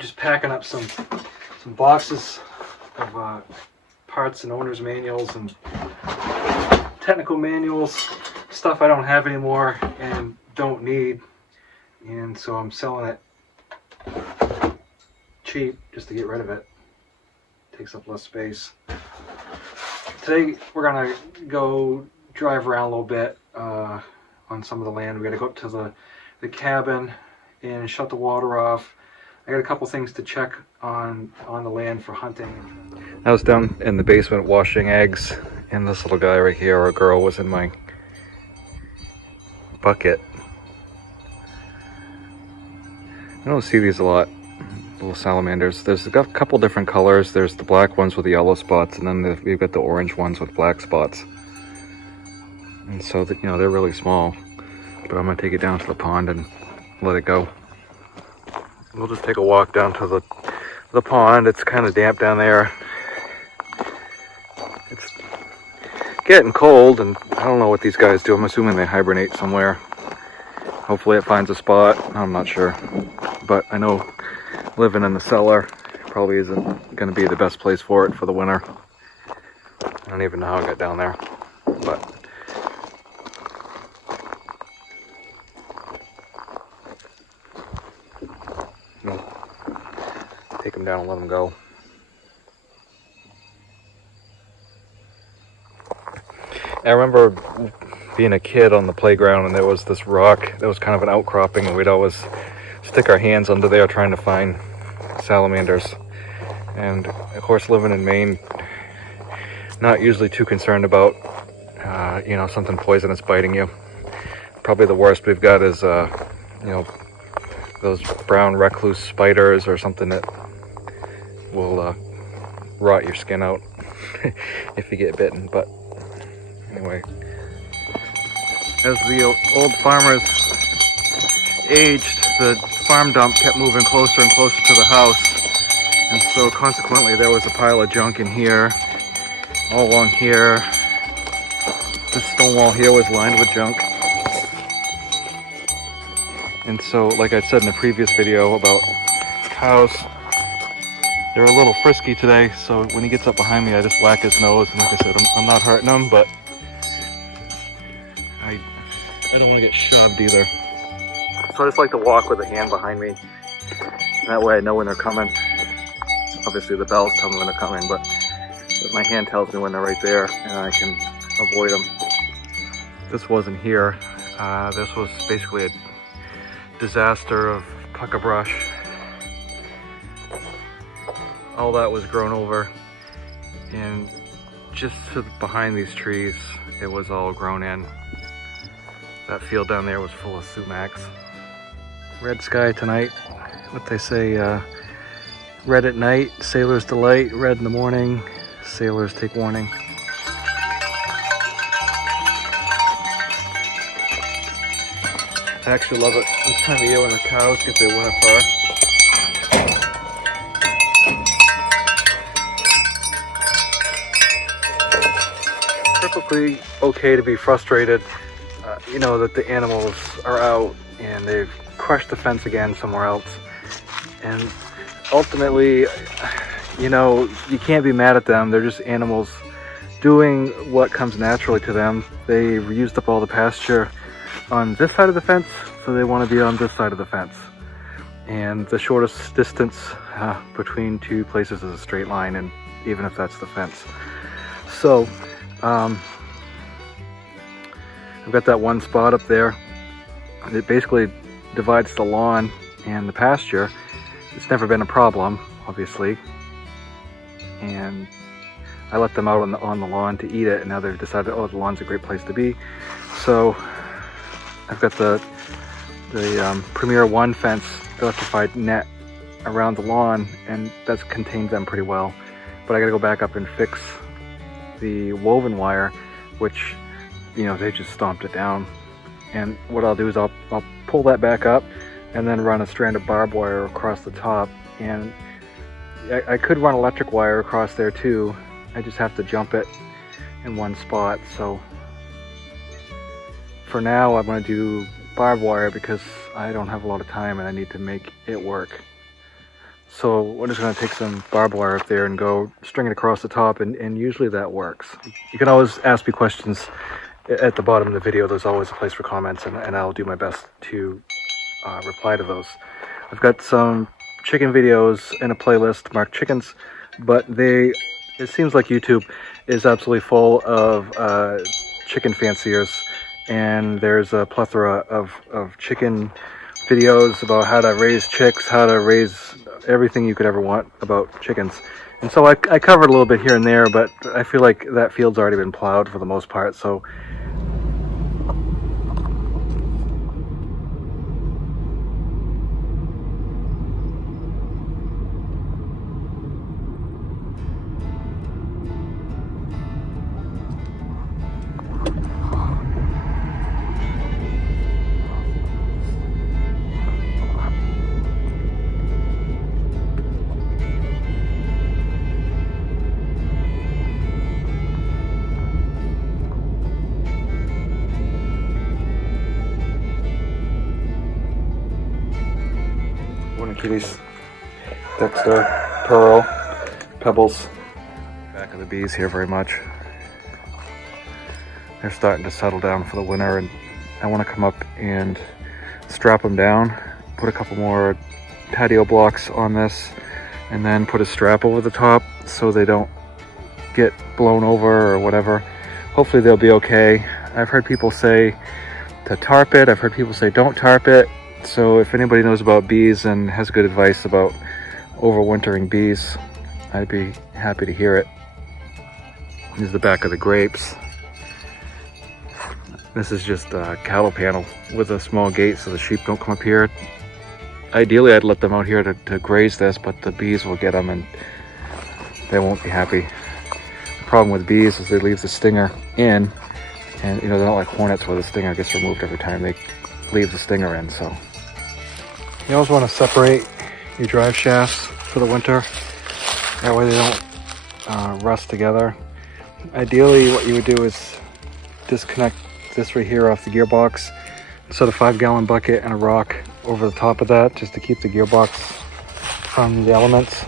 just packing up some boxes of parts and owner's manuals and technical manuals, stuff I don't have anymore and don't need, and so I'm selling it cheap just to get rid of it. Takes up less space. Today we're gonna go drive around a little bit on some of the land. We gotta go up to the cabin and shut the water off. I got a couple things to check on the land for hunting. I was down in the basement washing eggs, and this little guy right here, or a girl, was in my bucket. I don't see these a lot, little salamanders. There's a couple different colors. There's the black ones with the yellow spots, and then we've got the orange ones with black spots. And so, you know, they're really small. But I'm gonna take it down to the pond and let it go. We'll just take a walk down to the pond. It's kind of damp down there. It's getting cold, and I don't know what these guys do. I'm assuming they hibernate somewhere. Hopefully it finds a spot. I'm not sure. But I know living in the cellar probably isn't going to be the best place for it for the winter. I don't even know how I got down there. But take them down and let them go. I remember being a kid on the playground, and there was this rock that was kind of an outcropping, and we'd always stick our hands under there trying to find salamanders. And of course, living in Maine, not usually too concerned about you know, something poisonous biting you. Probably the worst we've got is you know, those brown recluse spiders or something that will rot your skin out if you get bitten. But anyway, as the old farmers aged, the farm dump kept moving closer and closer to the house, and so consequently there was a pile of junk in here, all along here. This stone wall here was lined with junk. And so, like I said in the previous video about cows, they're a little frisky today, so when he gets up behind me, I just whack his nose, and like I said, I'm not hurting him, but I don't want to get shoved either. So I just like to walk with a hand behind me. That way I know when they're coming. Obviously the bells tell me when they're coming, but my hand tells me when they're right there, and I can avoid them. This wasn't here. This was basically a disaster of pucker brush. All that was grown over, and just behind these trees, it was all grown in. That field down there was full of sumacs. Red sky tonight. What they say, red at night, sailor's delight. Red in the morning, sailors take warning. I actually love it this time of year when the cows get their winter fur. Perfectly okay to be frustrated, you know, that the animals are out and they've crushed the fence again somewhere else. And ultimately, you know, you can't be mad at them. They're just animals doing what comes naturally to them. They've used up all the pasture on this side of the fence, so they want to be on this side of the fence. And the shortest distance between two places is a straight line, and even if that's the fence. So I've got that one spot up there. It basically divides the lawn and the pasture. It's never been a problem, obviously. And I let them out on the lawn to eat it, and now they've decided, oh, the lawn's a great place to be. So I've got the Premier 1 fence, electrified net around the lawn, and that's contained them pretty well. But I gotta go back up and fix the woven wire, which, you know, they just stomped it down. And what I'll do is I'll pull that back up and then run a strand of barbed wire across the top. And I could run electric wire across there too. I just have to jump it in one spot. So for now I'm going to do barbed wire because I don't have a lot of time and I need to make it work. So we're just going to take some barbed wire up there and go string it across the top, and usually that works. You can always ask me questions at the bottom of the video. There's always a place for comments, and I'll do my best to reply to those. I've got some chicken videos in a playlist marked chickens, but it seems like YouTube is absolutely full of chicken fanciers, and there's a plethora of chicken videos about how to raise chicks, how to raise everything you could ever want about chickens. And so I covered a little bit here and there, but I feel like that field's already been plowed for the most part. So morning kitties, Dexter, Pearl, Pebbles. Back of the bees here very much. They're starting to settle down for the winter, and I want to come up and strap them down, put a couple more patio blocks on this, and then put a strap over the top so they don't get blown over or whatever. Hopefully they'll be okay. I've heard people say to tarp it. I've heard people say don't tarp it. So if anybody knows about bees and has good advice about overwintering bees, I'd be happy to hear it. Here's the back of the grapes. This is just a cattle panel with a small gate so the sheep don't come up here. Ideally, I'd let them out here to graze this, but the bees will get them and they won't be happy. The problem with bees is they leave the stinger in, and they're not like hornets where the stinger gets removed every time they leave the stinger in. So you always want to separate your drive shafts for the winter. That way they don't rust together. Ideally, what you would do is disconnect this right here off the gearbox, set a 5-gallon bucket and a rock over the top of that just to keep the gearbox from the elements.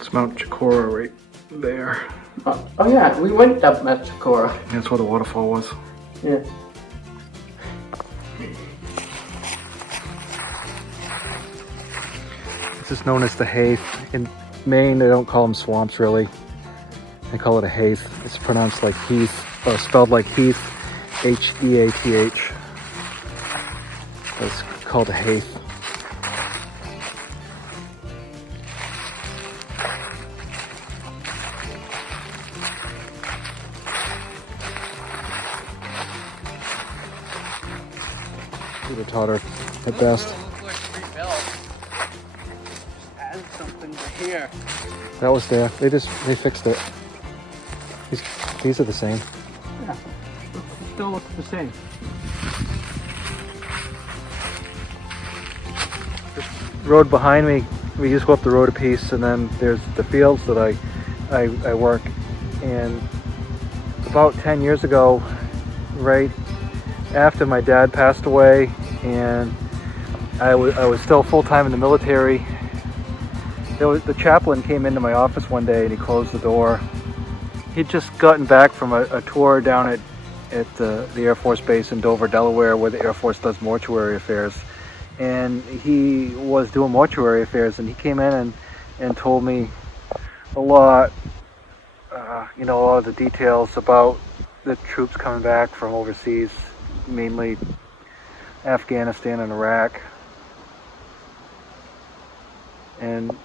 It's Mount Chikora right there. Oh yeah, we went up Mount Chikora. That's where the waterfall was. Yeah. This is known as the Heath. In Maine, they don't call them swamps really. They call it a heath. It's pronounced like heath, or spelled like heath, H-E-A-T-H. It's called a heath. Peter Totter at best. Add something to here. That was there. They fixed it. These are the same. Yeah, still looks the same. This road behind me, we just go up the road a piece, and then there's the fields that I work. And about 10 years ago, right after my dad passed away, and I was still full-time in the military, the chaplain came into my office one day and he closed the door. He'd just gotten back from a tour down at the Air Force Base in Dover, Delaware, where the Air Force does mortuary affairs. And he was doing mortuary affairs, and he came in and told me a lot, a lot of the details about the troops coming back from overseas, mainly Afghanistan and Iraq. And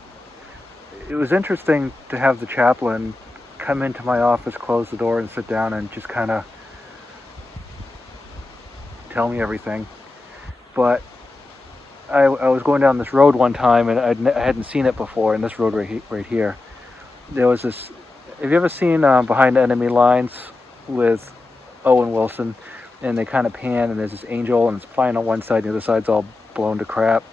it was interesting to have the chaplain come into my office, close the door, and sit down and just kind of tell me everything. But I was going down this road one time, and I hadn't seen it before, in this road right here. There was this, have you ever seen Behind Enemy Lines with Owen Wilson? And they kind of pan, and there's this angel, and it's flying on one side, and the other side's all blown to crap.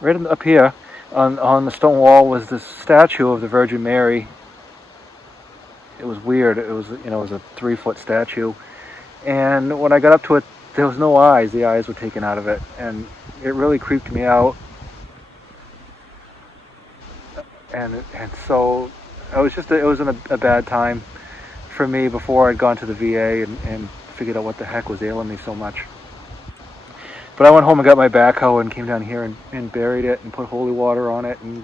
Right up here, on the stone wall, was this statue of the Virgin Mary. It was weird. It was, it was a 3-foot statue. And when I got up to it, there was no eyes. The eyes were taken out of it. And it really creeped me out. And so it was in a bad time for me before I'd gone to the VA and figured out what the heck was ailing me so much. But I went home and got my backhoe and came down here and buried it and put holy water on it and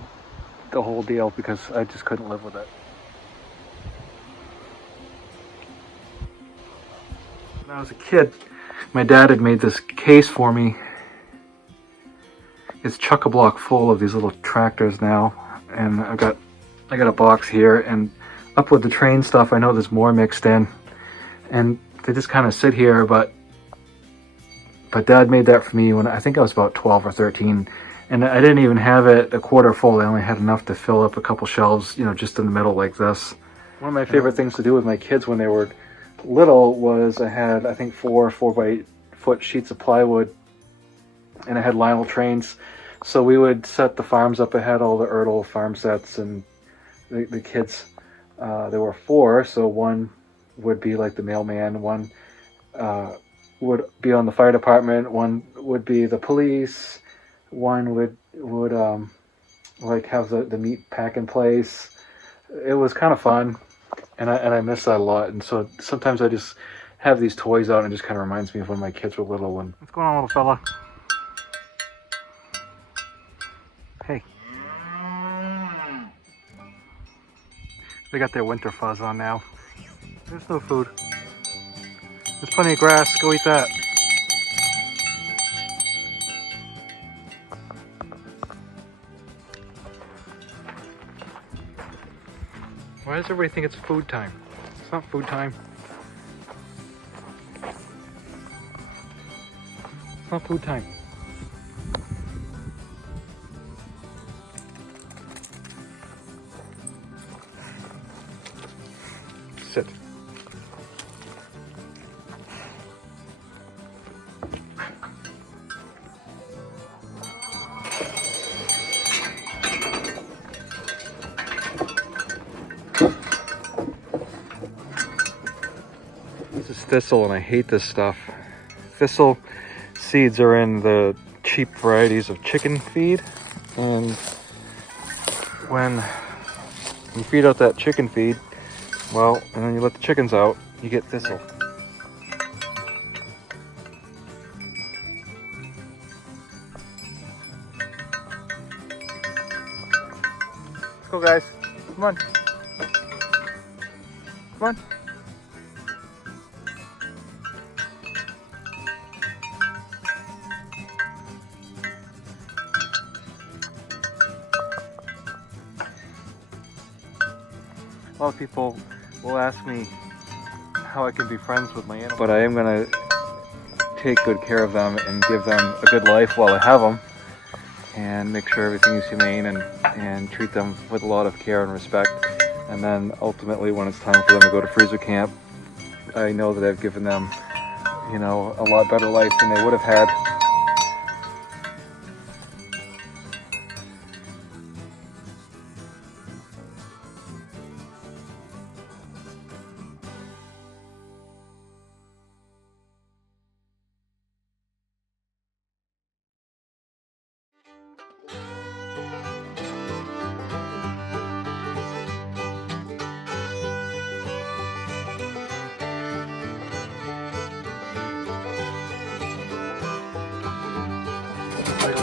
the whole deal, because I just couldn't live with it. When I was a kid, my dad had made this case for me. It's chock-a-block full of these little tractors now, and I got a box here, and up with the train stuff, I know there's more mixed in, and they just kind of sit here. But Dad made that for me when I think I was about 12 or 13, and I didn't even have it a quarter full. I only had enough to fill up a couple shelves, just in the middle like this. One of my favorite things to do with my kids when they were little was I had, I think, 4-by-8 foot sheets of plywood, and I had Lionel trains. So we would set the farms up. I had all the Ertl farm sets, and the kids, there were 4, so one would be like the mailman, one would be on the fire department, one would be the police, one would like have the meat packing place. It was kind of fun, and I miss that a lot. And so sometimes I just have these toys out, and it just kind of reminds me of when my kids were little. And what's going on, little fella? Hey. They got their winter fuzz on now. There's no food. There's plenty of grass. Go eat that. Why does everybody think it's food time? It's not food time. It's not food time. Sit. This is thistle, and I hate this stuff. Thistle seeds are in the cheap varieties of chicken feed, and when you feed out that chicken feed, well, and then you let the chickens out, you get thistle. Let's go, guys. Come on. Come on. A lot of people will ask me how I can be friends with my animals, but I am going to take good care of them and give them a good life while I have them, and make sure everything is humane and treat them with a lot of care and respect. And then ultimately, when it's time for them to go to freezer camp, I know that I've given them, you know, a lot better life than they would have had.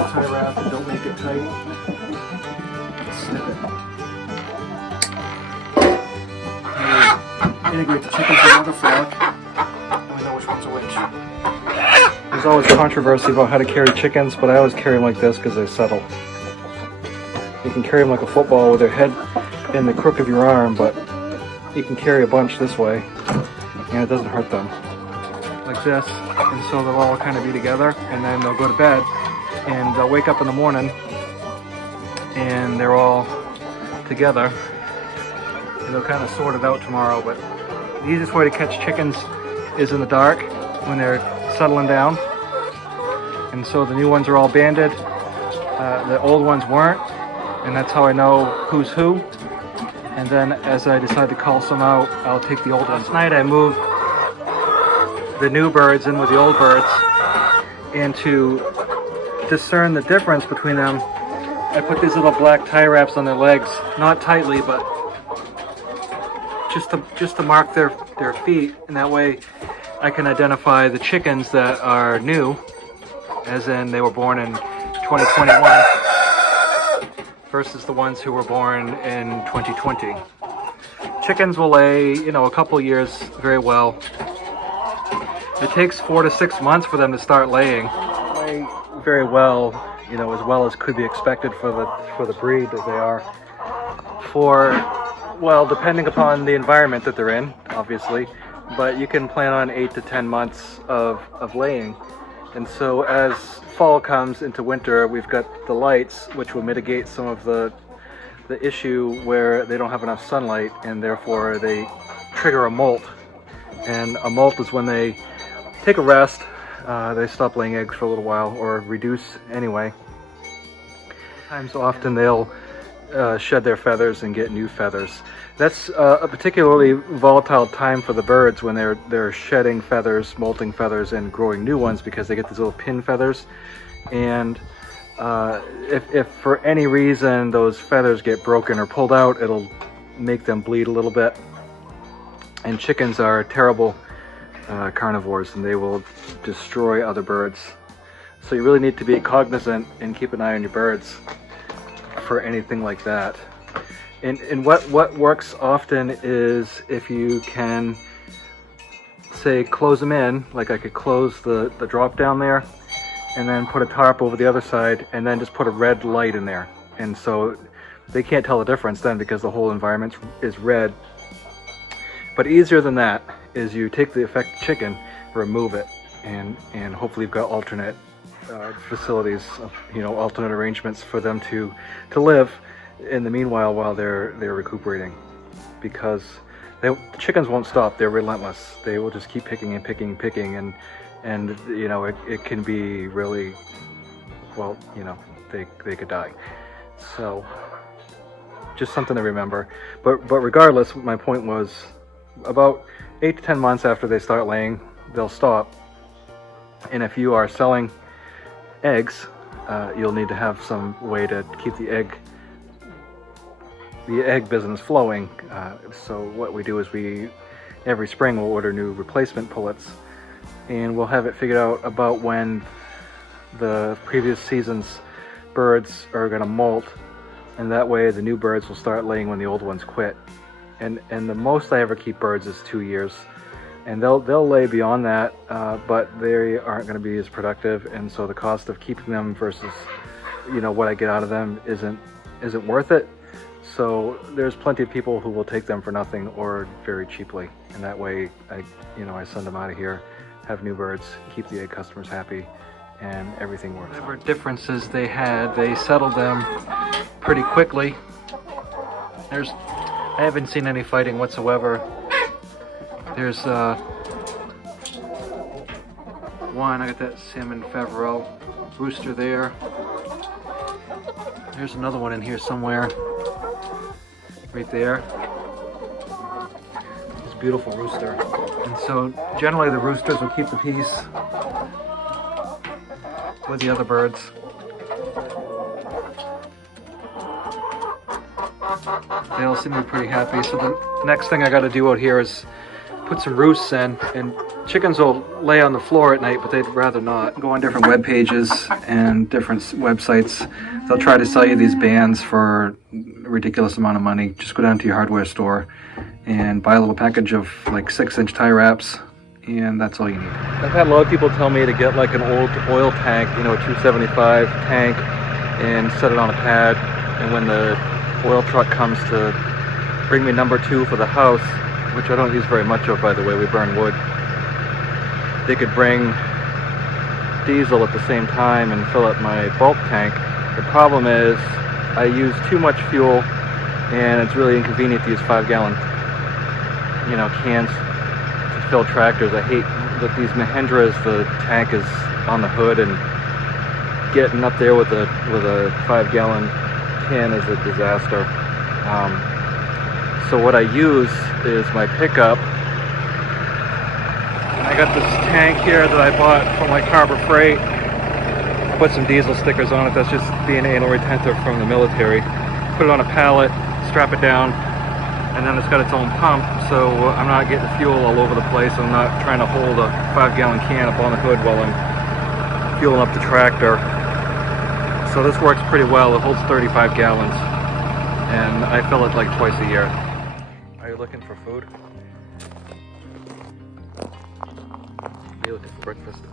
Tie wrap and don't make it tight. Snip it. Integrate the chickens in another flock. And we know which one's a which. There's always controversy about how to carry chickens, but I always carry them like this because they settle. You can carry them like a football with their head in the crook of your arm, but you can carry a bunch this way and it doesn't hurt them. Like this, and so they'll all kind of be together, and then they'll go to bed. And they'll wake up in the morning and they're all together, and they'll kind of sort it out tomorrow. But the easiest way to catch chickens is in the dark when they're settling down. And so the new ones are all banded, the old ones weren't, and that's how I know who's who. And then as I decide to call some out, I'll take the old ones. Last night I moved the new birds in with the old birds, and to discern the difference between them, I put these little black tie wraps on their legs, not tightly, but just to mark their feet, and that way I can identify the chickens that are new, as in they were born in 2021 versus the ones who were born in 2020. Chickens will lay, you know, a couple years very well. It takes 4 to 6 months for them to start laying. Very well, you know, as well as could be expected for the breed that they are. Well, depending upon the environment that they're in, obviously, but you can plan on 8 to 10 months of laying. And so as fall comes into winter, we've got the lights, which will mitigate some of the issue where they don't have enough sunlight, and therefore they trigger a molt. And a molt is when they take a rest. They stop laying eggs for a little while, or reduce anyway. Often they'll shed their feathers and get new feathers. That's a particularly volatile time for the birds when they're shedding feathers, molting feathers, and growing new ones, because they get these little pin feathers. And if for any reason those feathers get broken or pulled out, it'll make them bleed a little bit. And chickens are terrible carnivores, and they will destroy other birds. So you really need to be cognizant and keep an eye on your birds for anything like that. And what works often is if you can, say, close them in, like I could close the drop down there, and then put a tarp over the other side, and then just put a red light in there. And so they can't tell the difference then, because the whole environment is red. But easier than that is you take the affected chicken, remove it, and hopefully you've got alternate facilities, you know, alternate arrangements for them to live in the meanwhile while they're recuperating. Because the chickens won't stop. They're relentless. They will just keep picking and picking and picking, and you know, it can be really, well, you know, they could die. So just something to remember. But regardless, my point was, about 8 to 10 months after they start laying, they'll stop. And if you are selling eggs, you'll need to have some way to keep the egg the egg business flowing. So what we do is every spring we'll order new replacement pullets, and we'll have it figured out about when the previous season's birds are going to molt, and that way the new birds will start laying when the old ones quit. And the most I ever keep birds is 2 years, and they'll lay beyond that, but they aren't going to be as productive, and so the cost of keeping them versus what I get out of them isn't worth it. So there's plenty of people who will take them for nothing or very cheaply, and that way I send them out of here, have new birds, keep the egg customers happy, and everything works. Whatever differences they had, they settled them pretty quickly. I haven't seen any fighting whatsoever. There's one, I got that salmon Faverolles rooster there. There's another one in here somewhere. Right there. This beautiful rooster. And so generally the roosters will keep the peace with the other birds. They all seem to be pretty happy. So the next thing I got to do out here is put some roosts in, and chickens will lay on the floor at night, but they'd rather not. Go on different web pages and different websites. They'll try to sell you these bands for a ridiculous amount of money. Just go down to your hardware store and buy a little package of like 6-inch tie wraps, and that's all you need. I've had a lot of people tell me to get like an old oil tank, a 275 tank, and set it on a pad, and when the oil truck comes to bring me number 2 for the house, which I don't use very much of, by the way, we burn wood, they could bring diesel at the same time and fill up my bulk tank. The problem is I use too much fuel, and it's really inconvenient to use 5-gallon cans to fill tractors. I hate that these Mahindras, the tank is on the hood, and getting up there with a 5-gallon can is a disaster. So what I use is my pickup. I got this tank here that I bought from like Harbor Freight. I put some diesel stickers on it. That's just being anal retentive from the military. Put it on a pallet, strap it down, and then it's got its own pump, so I'm not getting fuel all over the place. I'm not trying to hold a 5-gallon can up on the hood while I'm fueling up the tractor. So this works pretty well. It holds 35 gallons, and I fill it like twice a year. Are you looking for food? Are you looking for breakfast?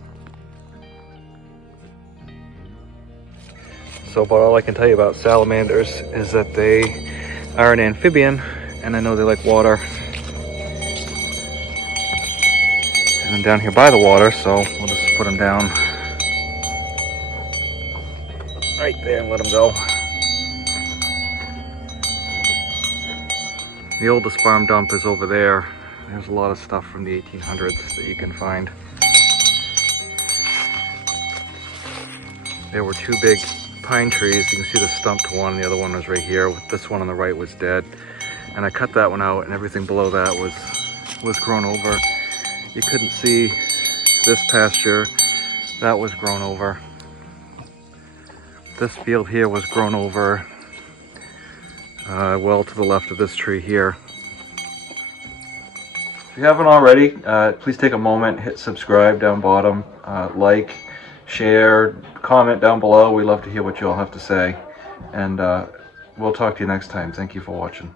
So about all I can tell you about salamanders is that they are an amphibian, and I know they like water. And I'm down here by the water, so we'll just put them down right there and let them go. The oldest farm dump is over there. There's a lot of stuff from the 1800s that you can find. There were 2 big pine trees. You can see the stump to one, the other one was right here. This one on the right was dead. And I cut that one out, and everything below that was grown over. You couldn't see this pasture. That was grown over. This field here was grown over well to the left of this tree here. If you haven't already, please take a moment, hit subscribe down bottom, like, share, comment down below. We love to hear what you all have to say, and we'll talk to you next time. Thank you for watching.